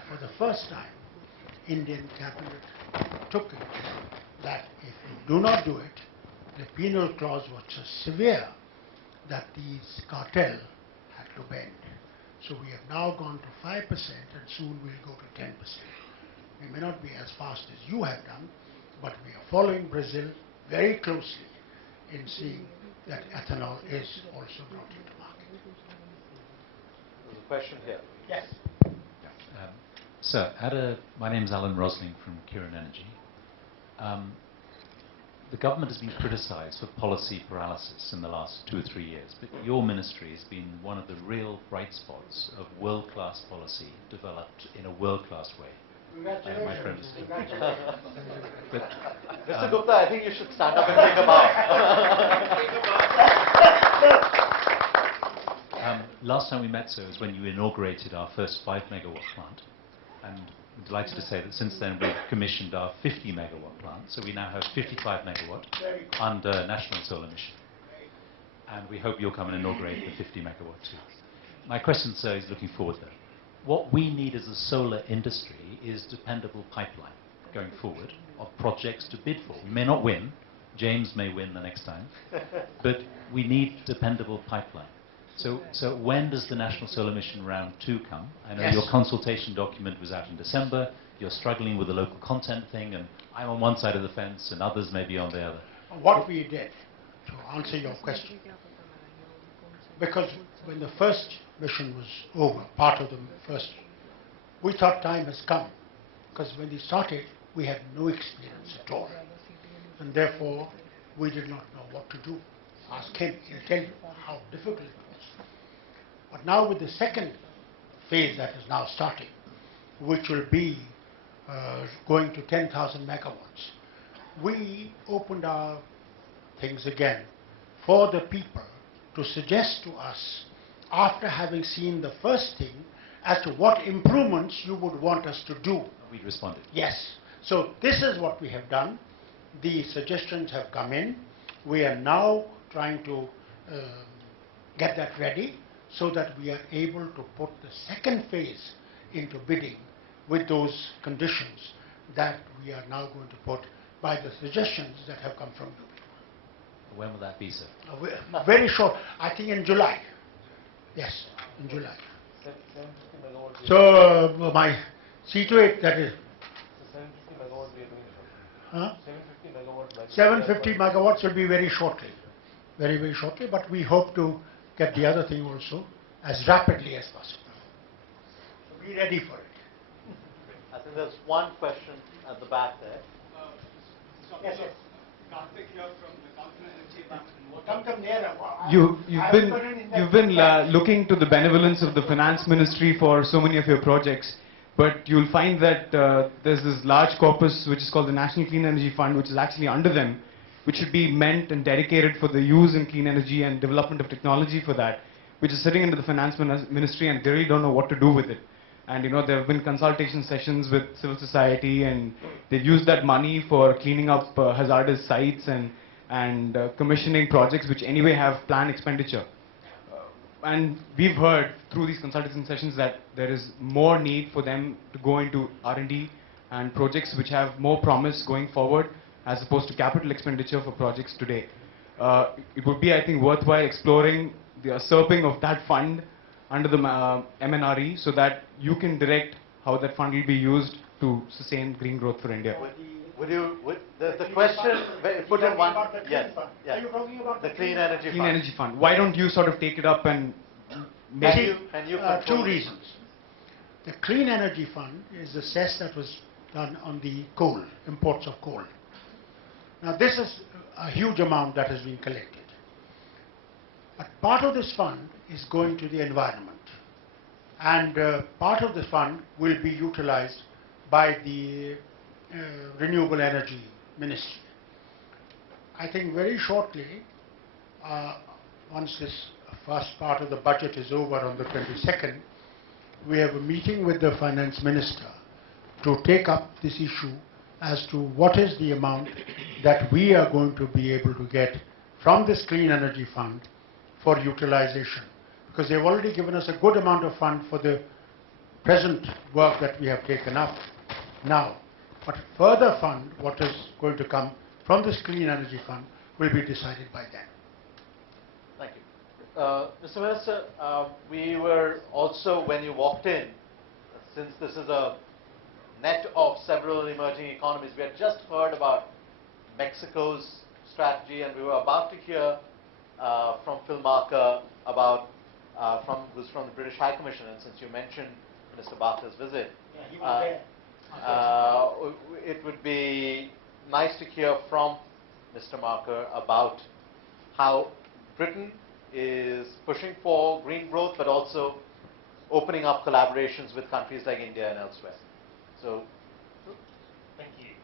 that for the first time, Indian cabinet took it that if you do not do it, the penal clause was so severe that these cartel had to bend. So we have now gone to 5% and soon we'll go to 10%. We may not be as fast as you have done, but we are following Brazil very closely in seeing that ethanol is also brought into market. There's a question here. Yes. Sir, my name is Alan Rosling from Kirin Energy. The government has been criticized for policy paralysis in the last 2 or 3 years, but your ministry has been one of the real bright spots of world-class policy developed in a world-class way. Congratulations. My friend. But, Mr. Gupta, I think you should stand up and take a bow. Last time we met, sir, was when you inaugurated our first 5-megawatt plant. And I'm delighted to say that since then we've commissioned our 50-megawatt plant. So we now have 55 megawatt under national solar mission. And we hope you'll come and inaugurate the 50 megawatt too. My question, sir, is looking forward though. What we need as a solar industry is dependable pipeline going forward of projects to bid for. We may not win. James may win the next time. But we need dependable pipeline. So when does the National Solar Mission Round 2 come? I know your consultation document was out in December. You're struggling with the local content thing, and I'm on one side of the fence, and others may be on the other. What we did, to answer your question, because when the first mission was over, part of the first, we thought time has come, because when we started, we had no experience at all, and therefore we did not know what to do. Ask him, he'll tell you how difficult it was. But now with the second phase that is now starting, which will be going to 10,000 megawatts, we opened our things again for the people to suggest to us, after having seen the first thing, as to what improvements you would want us to do. We responded. Yes. So this is what we have done. The suggestions have come in. We are now trying to get that ready so that we are able to put the second phase into bidding with those conditions that we are now going to put by the suggestions that have come from you. When will that be, sir? Very short. I think in July. Yes, in July. So my CEEW, that is 750 megawatts will be very shortly. Very, very shortly, but we hope to get the other thing also as rapidly as possible. So be ready for it. I think there's one question at the back there. Yes, yes. You've been looking to the benevolence of the finance ministry for so many of your projects, but you'll find that there's this large corpus which is called the National Clean Energy Fund, which is actually under them, which should be meant and dedicated for the use in clean energy and development of technology for that, which is sitting under the finance ministry, and they really don't know what to do with it. And you know, there have been consultation sessions with civil society, and they've used that money for cleaning up hazardous sites and commissioning projects which anyway have planned expenditure. And we've heard through these consultation sessions that there is more need for them to go into R&D and projects which have more promise going forward, as opposed to capital expenditure for projects today. It would be, I think, worthwhile exploring the usurping of that fund under the MNRE so that you can direct how that fund will be used to sustain green growth for India. The question, put in one, yes, Are you talking about the Clean Energy Fund? Clean Energy Fund. Why don't you sort of take it up and maybe control two reasons. The Clean Energy Fund is the cess that was done on the coal, imports of coal. Now this is a huge amount that has been collected. But part of this fund is going to the environment. And part of the fund will be utilized by the Renewable Energy Ministry. I think very shortly, once this first part of the budget is over on the 22nd, we have a meeting with the Finance Minister to take up this issue as to what is the amount that we are going to be able to get from this Clean Energy Fund for utilization. Because they've already given us a good amount of fund for the present work that we have taken up now. But further fund, what is going to come from this Clean Energy Fund, will be decided by then. Thank you. Mr. Minister, we were also, when you walked in, since this is a net of several emerging economies, we had just heard about Mexico's strategy, and we were about to hear from Phil Marker about, who's from the British High Commission, and since you mentioned Mr. Barker's visit, it would be nice to hear from Mr. Marker about how Britain is pushing for green growth, but also opening up collaborations with countries like India and elsewhere. So, thank you.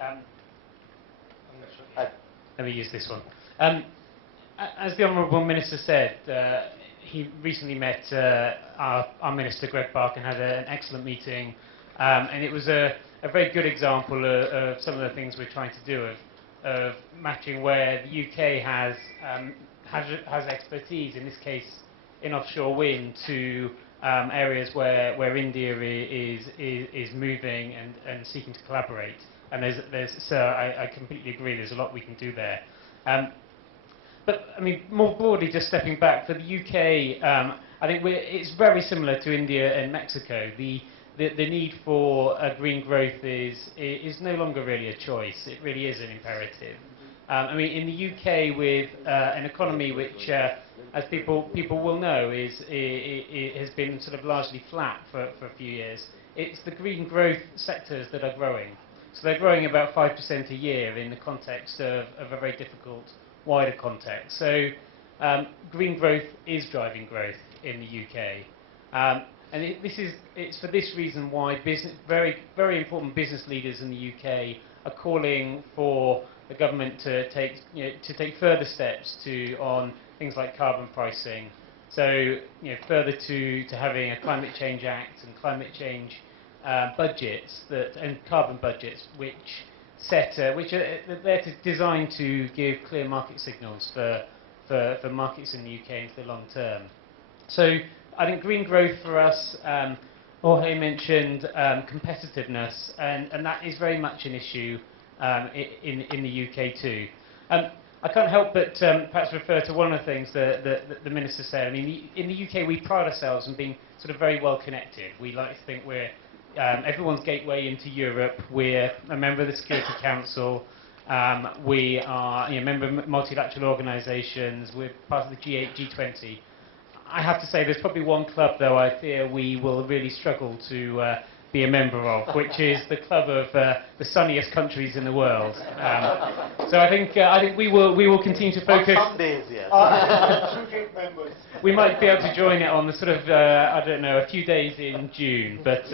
I'm not sure. Let me use this one. As the Honourable Minister said, he recently met our Minister, Greg Bark, and had an excellent meeting. And it was a very good example of some of the things we're trying to do, of matching where the UK has expertise, in this case in offshore wind, to areas where India is moving and seeking to collaborate. And so I completely agree, there's a lot we can do there. But I mean, more broadly, just stepping back, for the UK, I think it's very similar to India and Mexico. The need for green growth is no longer really a choice. It really is an imperative. I mean, in the UK, with an economy which, as people will know, has been sort of largely flat for a few years, it's the green growth sectors that are growing. So they're growing about 5% a year in the context of a very difficult wider context. So green growth is driving growth in the UK. And it's for this reason why very, very important business leaders in the UK are calling for the government to take further steps on things like carbon pricing. So further to having a climate change act and climate change budgets and carbon budgets which are designed to give clear market signals for markets in the UK into the long term. So I think green growth for us, Jorge mentioned competitiveness, and that is very much an issue in the UK too. I can't help but perhaps refer to one of the things that the Minister said. I mean, in the UK we pride ourselves on being sort of very well connected. We like to think we're everyone's gateway into Europe. We're a member of the Security Council. We are a member of multilateral organisations. We're part of the G8, G20. I have to say there's probably one club, though, I fear we will really struggle to be a member of, which is the club of the sunniest countries in the world. So I think we will continue to focus. On some days, yes. Members. We might be able to join it on the sort of I don't know, a few days in June, but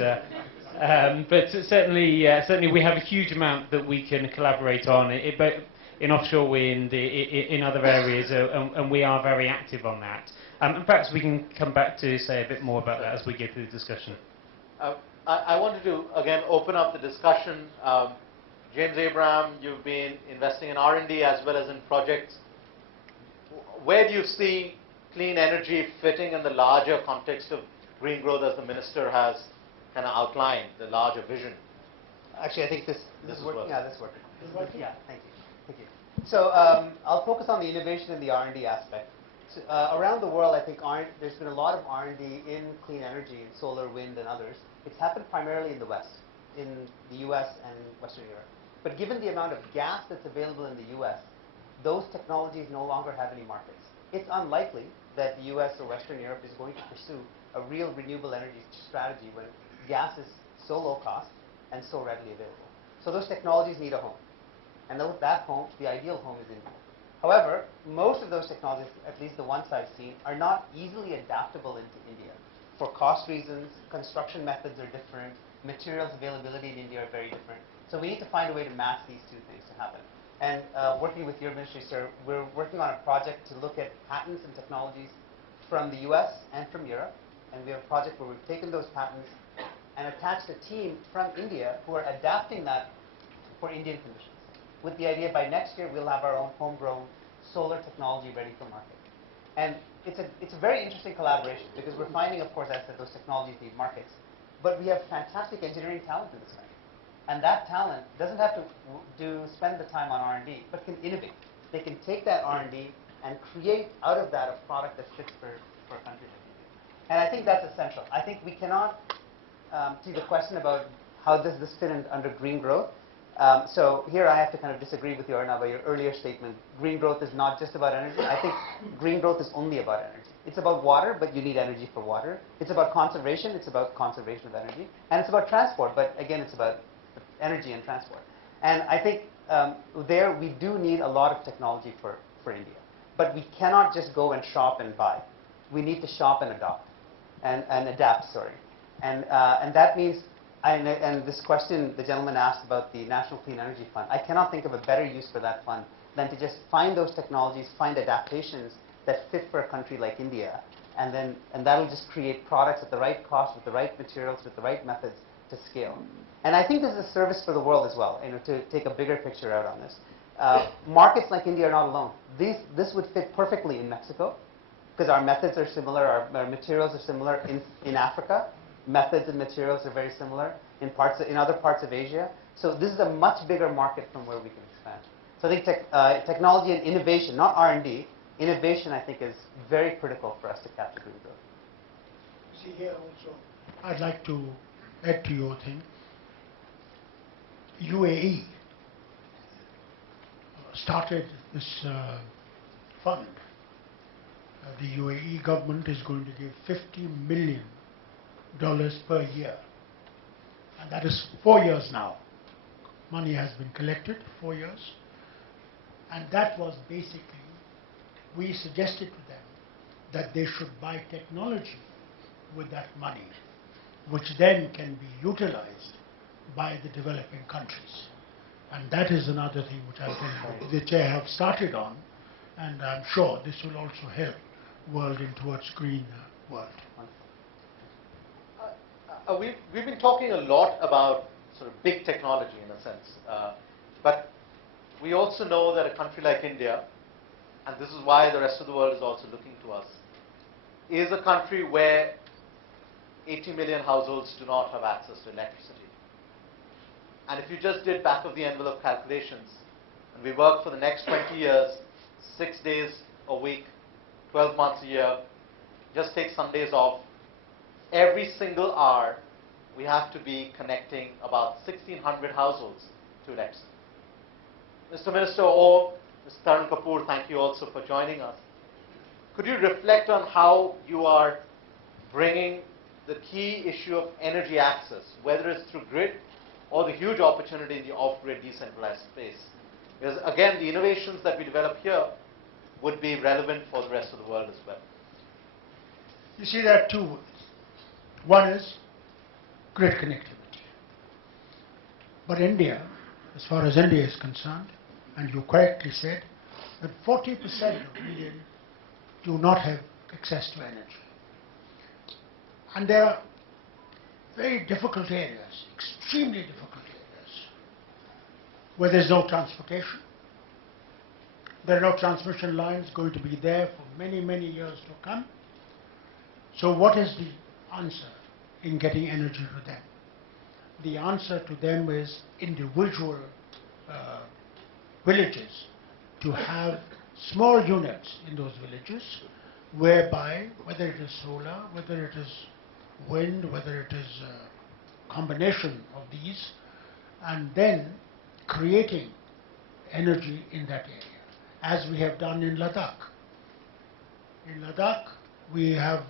certainly we have a huge amount that we can collaborate on in offshore wind, in other areas, and we are very active on that. And perhaps we can come back to say a bit more about that as we get through the discussion. I wanted to, again, open up the discussion. James Abraham, you've been investing in R&D as well as in projects. Where do you see clean energy fitting in the larger context of green growth as the Minister has kind of outlined, the larger vision? Actually, I think this is working. working. Yeah, this is working. Yeah, thank you. So I'll focus on the innovation and the R&D aspect. So, around the world, I think there's been a lot of R&D in clean energy, in solar, wind, and others. It's happened primarily in the West, in the US and Western Europe. But given the amount of gas that's available in the US, those technologies no longer have any markets. It's unlikely that the US or Western Europe is going to pursue a real renewable energy strategy when gas is so low cost and so readily available. So those technologies need a home. And that home, the ideal home, is India. However, most of those technologies, at least the ones I've seen, are not easily adaptable into India. For cost reasons, construction methods are different, materials availability in India are very different. So we need to find a way to match these two things to happen. And working with your ministry, sir, we're working on a project to look at patents and technologies from the US and from Europe. And we have a project where we've taken those patents and attached a team from India who are adapting that for Indian conditions, with the idea by next year we'll have our own homegrown solar technology ready for market. And it's a very interesting collaboration because we're finding, of course, as I said, those technologies need markets. but we have fantastic engineering talent in this country. And that talent doesn't have to spend the time on R&D, but can innovate. They can take that R&D and create out of that a product that fits for a country like India. And I think that's essential. I think we cannot, to the question about how does this fit under green growth, so here I have to kind of disagree with you, Arnab, your earlier statement. Green growth is not just about energy. I think green growth is only about energy. It's about water, but you need energy for water. It's about conservation. It's about conservation of energy. And it's about transport, but again, it's about energy and transport. And I think there we do need a lot of technology for India. But we cannot just go and shop and buy. We need to shop and adopt, and adapt, sorry. And that means, and this question the gentleman asked about the National Clean Energy Fund, I cannot think of a better use for that fund than to just find those technologies, find adaptations that fit for a country like India, and that'll just create products at the right cost, with the right materials, with the right methods to scale. And I think this is a service for the world as well, to take a bigger picture out on this. Markets like India are not alone. This would fit perfectly in Mexico, because our methods are similar, our materials are similar. In Africa, methods and materials are very similar. In other parts of Asia. So this is a much bigger market from where we can expand. So I think technology and innovation, not R&D, innovation I think is very critical for us to capture green growth. See here also, I'd like to add to your thing. UAE started this fund. The UAE government is going to give $50 million per year. And that is 4 years now. Money has been collected, 4 years. And that was basically, we suggested to them that they should buy technology with that money, which then can be utilized by the developing countries. And that is another thing which I think the chair have started on, and I'm sure this will also help world in towards green world. We've been talking a lot about sort of big technology in a sense, but we also know that a country like India, and this is why the rest of the world is also looking to us, is a country where 80 million households do not have access to electricity. And if you just did back of the envelope calculations, and we work for the next 20 years, 6 days a week, 12 months a year, just take Sundays off, every single hour we have to be connecting about 1,600 households to electricity. Mr. Minister or Mr. Tarun Kapoor, thank you also for joining us. Could you reflect on how you are bringing the key issue of energy access, whether it's through grid or the huge opportunity in the off-grid decentralized space? Because again, the innovations that we develop here would be relevant for the rest of the world as well. You see, there are two words. One is grid connectivity. But India, as far as India is concerned, and you correctly said, that 40% of India do not have access to energy. And there are very difficult areas, extremely difficult areas, where there's no transportation. There are no transmission lines going to be there for many, many years to come. So what is the answer in getting energy to them? The answer to them is individual villages to have small units in those villages, whereby whether it is solar, whether it is wind, whether it is a combination of these, and then creating energy in that area, as we have done in Ladakh. In Ladakh, we have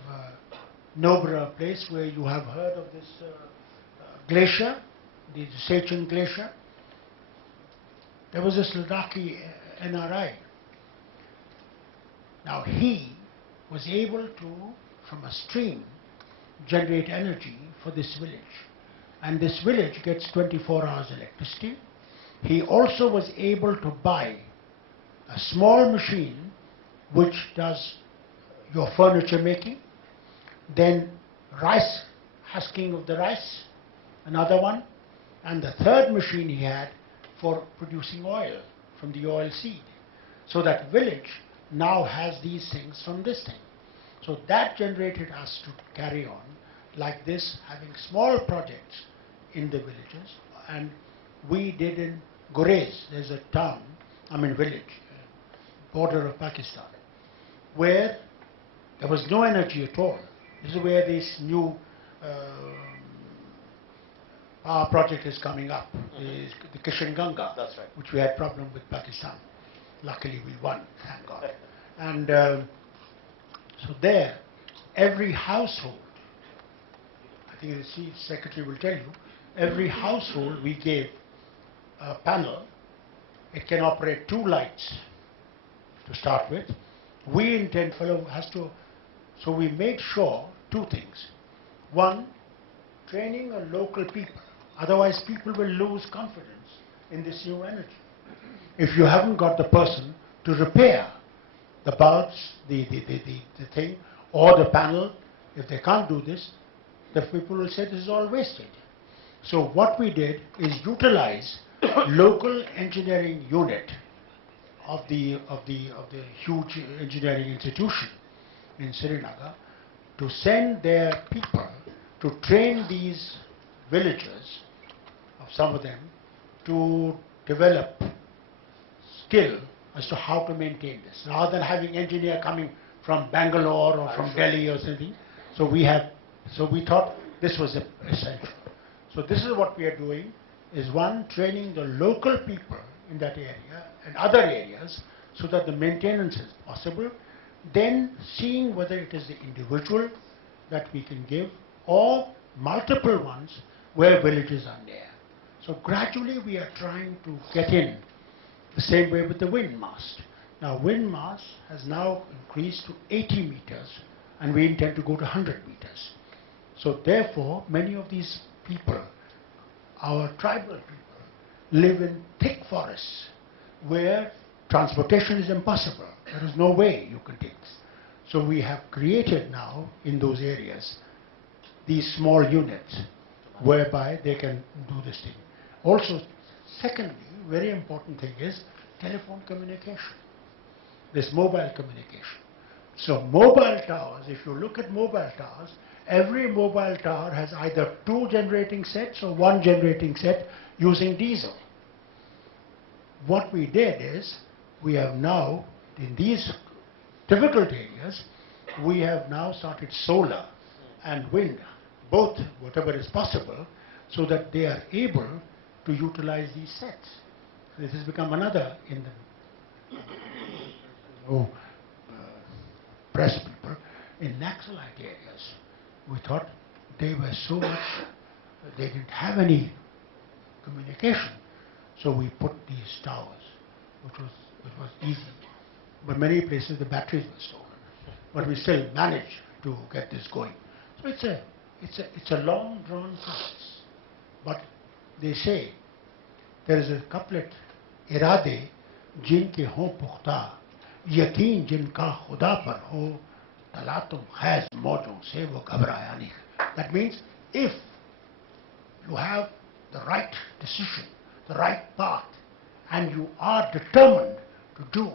Nobra place where you have heard of this glacier, the Sechin Glacier. There was this Ladakhi NRI. Now he was able to, from a stream, generate energy for this village. And this village gets 24 hours electricity. He also was able to buy a small machine which does your furniture making, then rice, husking of the rice, another one, and the third machine he had for producing oil from the oil seed. So that village now has these things from this thing. So that generated us to carry on like this, having small projects in the villages. And we did in Gurez, there's a town, village, border of Pakistan, where there was no energy at all. This is where this new power project is coming up, the Kishan Ganga, That's right. which we had problem with Pakistan. Luckily we won, thank God. And so there, every household, I think the Chief Secretary will tell you, every household we gave a panel. It can operate 2 lights to start with. We intend fellow has to, so we made sure 2 things. One, training a local people. Otherwise people will lose confidence in this new energy. If you haven't got the person to repair the bulbs, the thing, or the panel, if they can't do this, the people will say this is all wasted. So what we did is utilize local engineering unit of the huge engineering institution in Srinagar to send their people to train these villagers, of some of them, to develop skill as to how to maintain this, rather than having engineer coming from Bangalore or from Delhi or something. So we thought this was essential. So this is what we are doing, is one, training the local people in that area and other areas so that the maintenance is possible, then seeing whether it is the individual that we can give or multiple ones where villages are near. So gradually we are trying to get in the same way with the wind mast. Now wind mast has now increased to 80 meters and we intend to go to 100 meters. So therefore many of these people, our tribal people, live in thick forests where transportation is impossible. There is no way you can take this. So we have created now in those areas these small units whereby they can do this thing. Also, secondly, very important thing is telephone communication, this mobile communication. So mobile towers, if you look at mobile towers, every mobile tower has either 2 generating sets or 1 generating set using diesel. What we did is, we have now, in these difficult areas, we have now started solar and wind, both, whatever is possible, so that they are able to utilize these sets. This has become another in the press people. In Naxalite areas, we thought they were so much, they didn't have any communication. So we put these towers, which was easy. But many places the batteries were stolen. But we still managed to get this going. So it's a long drawn process. But they say, there is a couplet, irade jinke ho pukhta, yakin jinka khuda par ho, talatum khaz mojong se wo ghabraya nahi. That means if you have the right decision, the right path, and you are determined to do,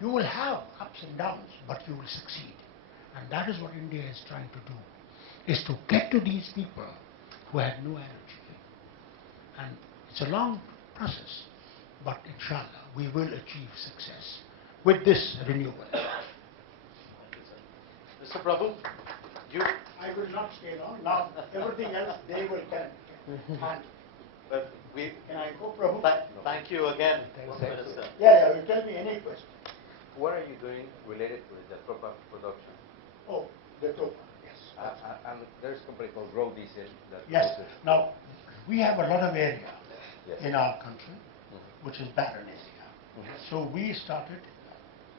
you will have ups and downs, but you will succeed. And that is what India is trying to do, is to get to these people who had no energy. And it's a long process, but inshallah, we will achieve success with this renewal. Mr. Prabhu, you... I will not stay long. Now, everything else they will handle. But we... Can I go, Prabhu? Thank you again, Thanks. Minister. Yeah, you tell me any question. What are you doing related to the Jatopa production? Oh, the Topa, yes. And there's a company called Road Diesel that Yes. produces. Now, we have a lot of area Yes. in our country, which is barren area. So we started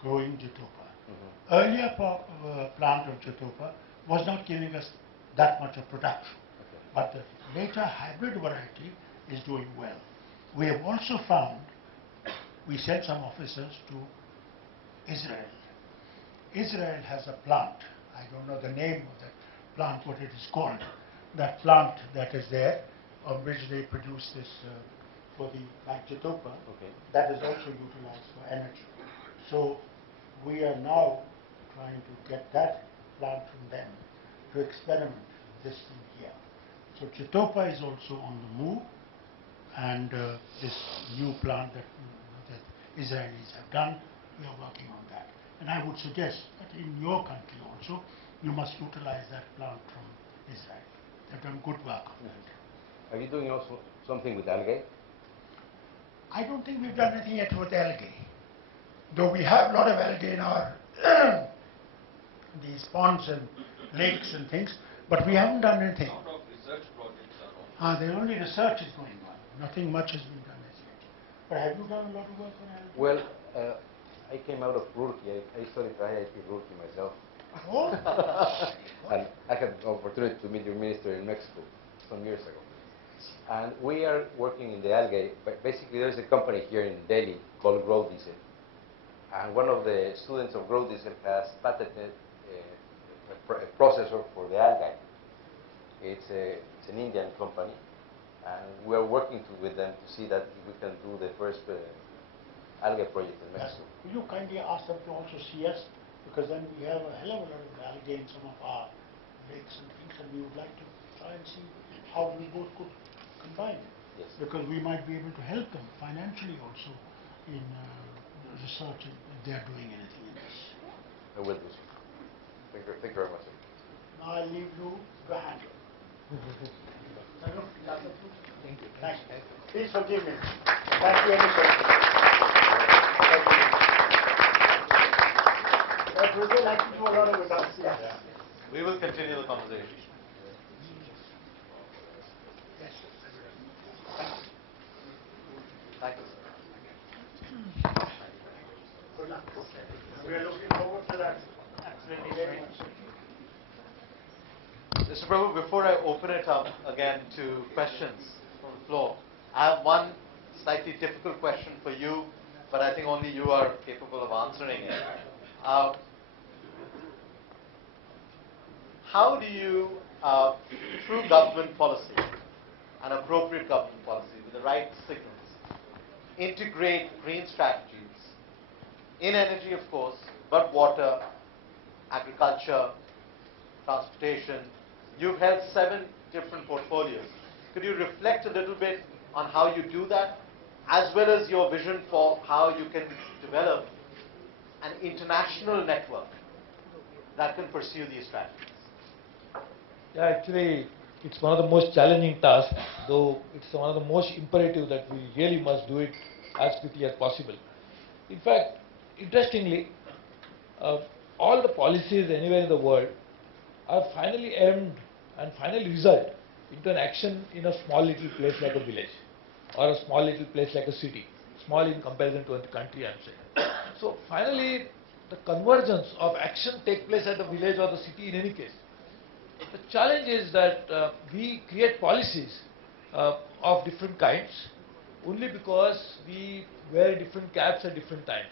growing Jatopa. Earlier plant of Jatopa was not giving us that much of production. But the later hybrid variety is doing well. We have also found, we sent some officers to Israel. Israel has a plant, I don't know the name of that plant, what it is called, that plant that is there, on which they produce this for the Jatopa, that is also utilized for energy. So we are now trying to get that plant from them to experiment this thing here. So Chitopa is also on the move, and this new plant that Israelis have done, we are working on that. And I would suggest that in your country also, you must utilize that plant from Israel. They've done good work on that. Are you doing also something with algae? I don't think we've done anything yet with algae, though we have a lot of algae in our these ponds and lakes and things, but we haven't done anything. A lot of research projects are on. The only research is going on. Nothing much has been done as yet. But have you done a lot of work on algae? Well, I came out of Roorkee. I studied IIT Roorkee myself. Oh? And I had the opportunity to meet your minister in Mexico some years ago. And we are working in the algae, but basically there's a company here in Delhi called Grow Diesel. And one of the students of Grow Diesel has patented a processor for the algae. It's an Indian company, and we are working with them to see that we can do the first algae project in Mexico. Will you kindly ask them to also see us? Because then we have a hell of a lot of algae in some of our lakes and things, and we would like to try and see how we both could combine. Yes. Because we might be able to help them financially also in research if they are doing anything in this. I will do so. Thank you very much. Now I leave you to handle. Thank you. Thank you. Please forgive me. Thank you very much. But would you like to do a lot of with us? Yes. We will continue the conversation. Yes. Thank you, sir. Good luck. We are looking forward to that. Absolutely very much. Mr. Prabhu, before I open it up again to questions from the floor, I have one slightly difficult question for you, but I think only you are capable of answering it. How do you, through government policy, and appropriate government policy with the right signals, integrate green strategies in energy, of course, but water, agriculture, transportation? You've held 7 different portfolios. Could you reflect a little bit on how you do that, as well as your vision for how you can develop an international network that can pursue these strategies? Yeah, actually, it's one of the most challenging tasks, though it's one of the most imperative that we really must do it as quickly as possible. In fact, interestingly, all the policies anywhere in the world are finally aimed and finally result into an action in a small little place like a village or a small little place like a city, small in comparison to a country, I'm saying. So finally, the convergence of action take place at the village or the city in any case. The challenge is that we create policies of different kinds only because we wear different caps at different times.